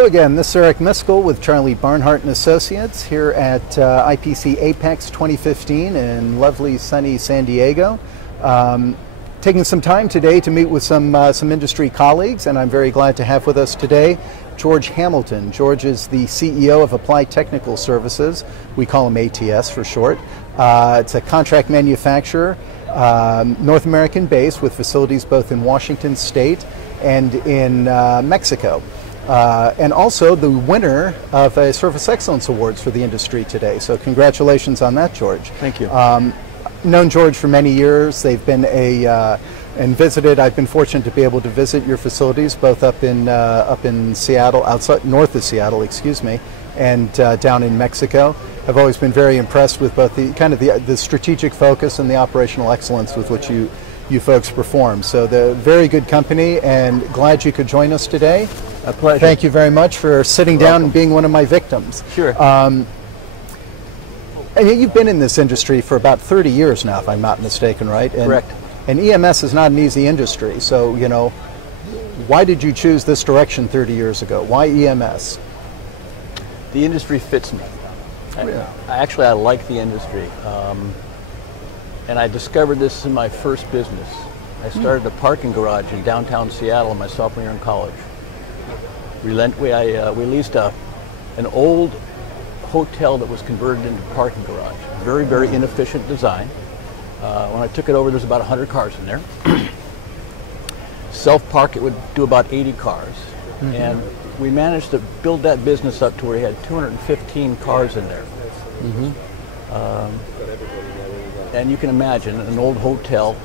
Hello again, this is Eric Miscoll with Charlie Barnhart Associates here at IPC Apex 2015 in lovely sunny San Diego. Taking some time today to meet with some industry colleagues, and I'm very glad to have with us today George Hamilton. George is the CEO of Applied Technical Services. We call him ATS for short. It's a contract manufacturer, North American based, with facilities both in Washington State and in Mexico. And also the winner of a Service Excellence Awards for the industry today. So congratulations on that, George. Thank you. Known George for many years. They've been and visited. I've been fortunate to be able to visit your facilities, both up in Seattle, north of Seattle, excuse me, and down in Mexico. I've always been very impressed with both the strategic focus and the operational excellence with which you folks perform. So the very good company, and glad you could join us today. A pleasure. Thank you very much for sitting down and being one of my victims. Sure. And you've been in this industry for about 30 years now, if I'm not mistaken, right? And, correct. And EMS is not an easy industry. So, you know, why did you choose this direction 30 years ago? Why EMS? The industry fits me. Actually, I like the industry. And I discovered this in my first business. I started a parking garage in downtown Seattle in my sophomore year in college. We leased an old hotel that was converted into a parking garage. Very, very inefficient design. When I took it over, there's about 100 cars in there. Self-park, it would do about 80 cars. Mm-hmm. And we managed to build that business up to where we had 215 cars in there. Mm-hmm. And you can imagine an old hotel,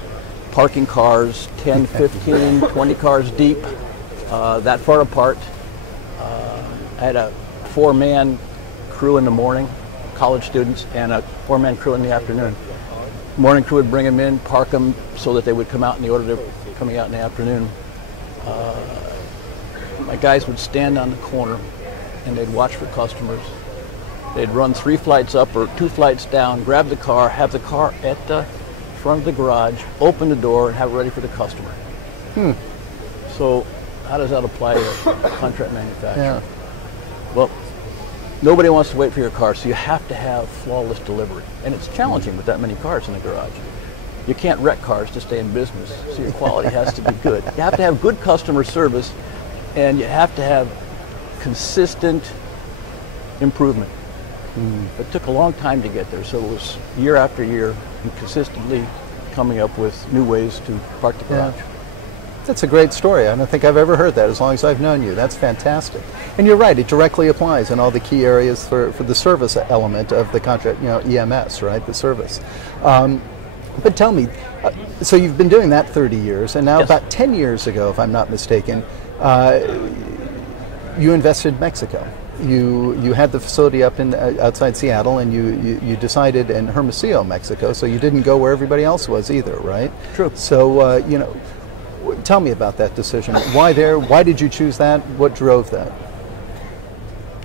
parking cars, 10, 15, 20 cars deep, that far apart. I had a 4-man crew in the morning, college students, and a 4-man crew in the afternoon. Morning crew would bring them in, park them so that they would come out in the order they're coming out in the afternoon. My guys would stand on the corner and they'd watch for customers. They'd run 3 flights up or 2 flights down, grab the car, have the car at the front of the garage, open the door, and have it ready for the customer. So how does that apply to contract manufacturing? Yeah. Well, nobody wants to wait for your car, so you have to have flawless delivery. And it's challenging with that many cars in the garage. You can't wreck cars to stay in business, so your quality has to be good. You have to have good customer service, and you have to have consistent improvement. It took a long time to get there, so it was year after year and consistently coming up with new ways to park the garage. Yeah. That's a great story. I don't think I've ever heard that as long as I've known you. That's fantastic. And you're right, it directly applies in all the key areas for the service element of the contract, you know, EMS, right, the service. But tell me, so you've been doing that 30 years, and now Yes. about 10 years ago, if I'm not mistaken, you invested in Mexico. You had the facility up in outside Seattle, and you decided in Hermosillo, Mexico, so you didn't go where everybody else was either, right? True. So, you know, tell me about that decision. Why there? Why did you choose that? What drove that?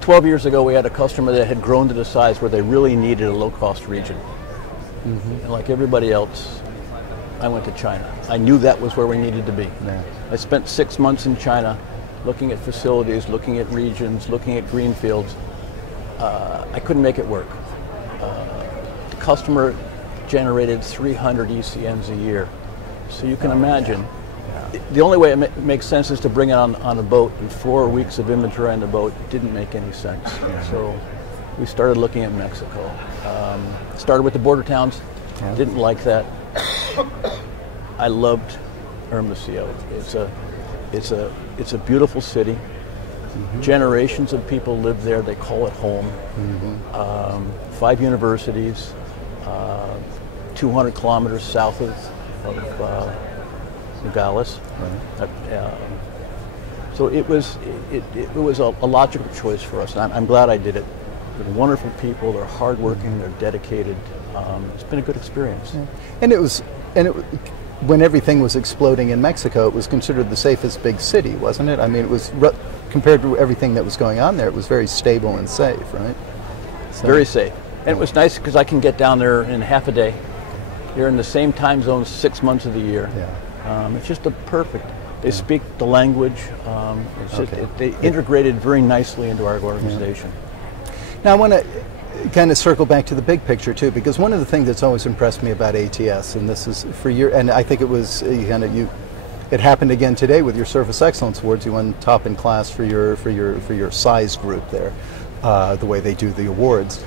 12 years ago, we had a customer that had grown to the size where they really needed a low-cost region. And like everybody else, I went to China. I knew that was where we needed to be. Yeah. I spent 6 months in China looking at facilities, looking at regions, looking at greenfields. I couldn't make it work. The customer generated 300 ECNs a year. So you can imagine, the only way it makes sense is to bring it on a boat, and 4 weeks of inventory on the boat didn't make any sense. So we started looking at Mexico. Started with the border towns, didn't like that. I loved Hermosillo. It's a beautiful city. Generations of people live there. They call it home. 5 universities, 200 kilometers south of Nogales. So it was a logical choice for us, and I'm glad I did it. They're wonderful people. They're hardworking. They're dedicated. It's been a good experience. And when everything was exploding in Mexico, it was considered the safest big city, wasn't it? I mean, it was compared to everything that was going on there, it was very stable and safe, right? So, very safe. And it was nice because I can get down there in half a day. You're in the same time zone 6 months of the year. Yeah. It's just a perfect They speak the language. They integrated very nicely into our organization. Now I want to kind of circle back to the big picture too, because one of the things that's always impressed me about ATS, and this is for your, and I think it was it happened again today with your Service Excellence Awards. You won top in class for your size group there, the way they do the awards.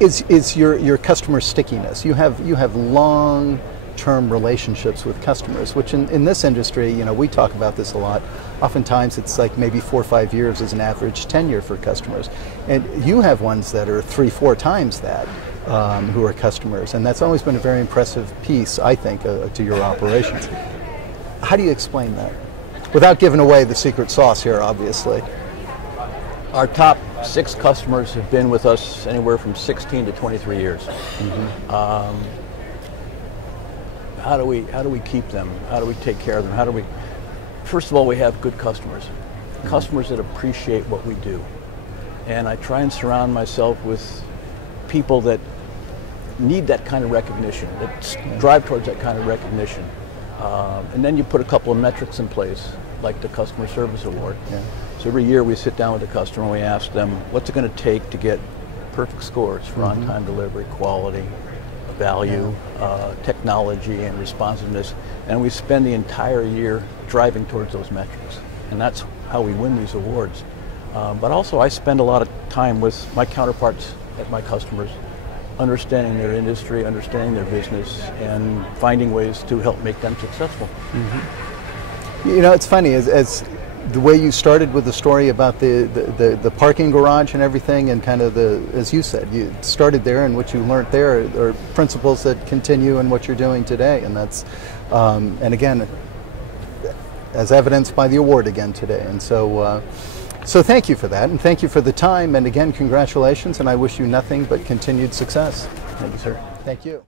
Is your customer stickiness. You have long-term relationships with customers, which in this industry, we talk about this a lot. Oftentimes it's like maybe 4 or 5 years is an average tenure for customers. And you have ones that are 3-4 times that, who are customers. And that's always been a very impressive piece, I think, to your operations. How do you explain that? Without giving away the secret sauce here, obviously. Our top 6 customers have been with us anywhere from 16 to 23 years. How do we keep them? How do we take care of them? First of all, we have good customers. Customers that appreciate what we do. And I try and surround myself with people that need that kind of recognition, that drive towards that kind of recognition. And then you put a couple of metrics in place, like the Customer Service Award. So every year we sit down with the customer and we ask them, what's it going to take to get perfect scores for on-time delivery, quality, value, technology, and responsiveness. And we spend the entire year driving towards those metrics. And that's how we win these awards. But also I spend a lot of time with my counterparts at my customers, understanding their industry, understanding their business, and finding ways to help make them successful. It's funny, as the way you started with the story about the parking garage and everything, and kind of as you said, you started there, and what you learned there are principles that continue in what you're doing today, and that's, and again, as evidenced by the award again today. And so thank you for that, and thank you for the time, and again, congratulations, and I wish you nothing but continued success. Thank you, sir. Thank you.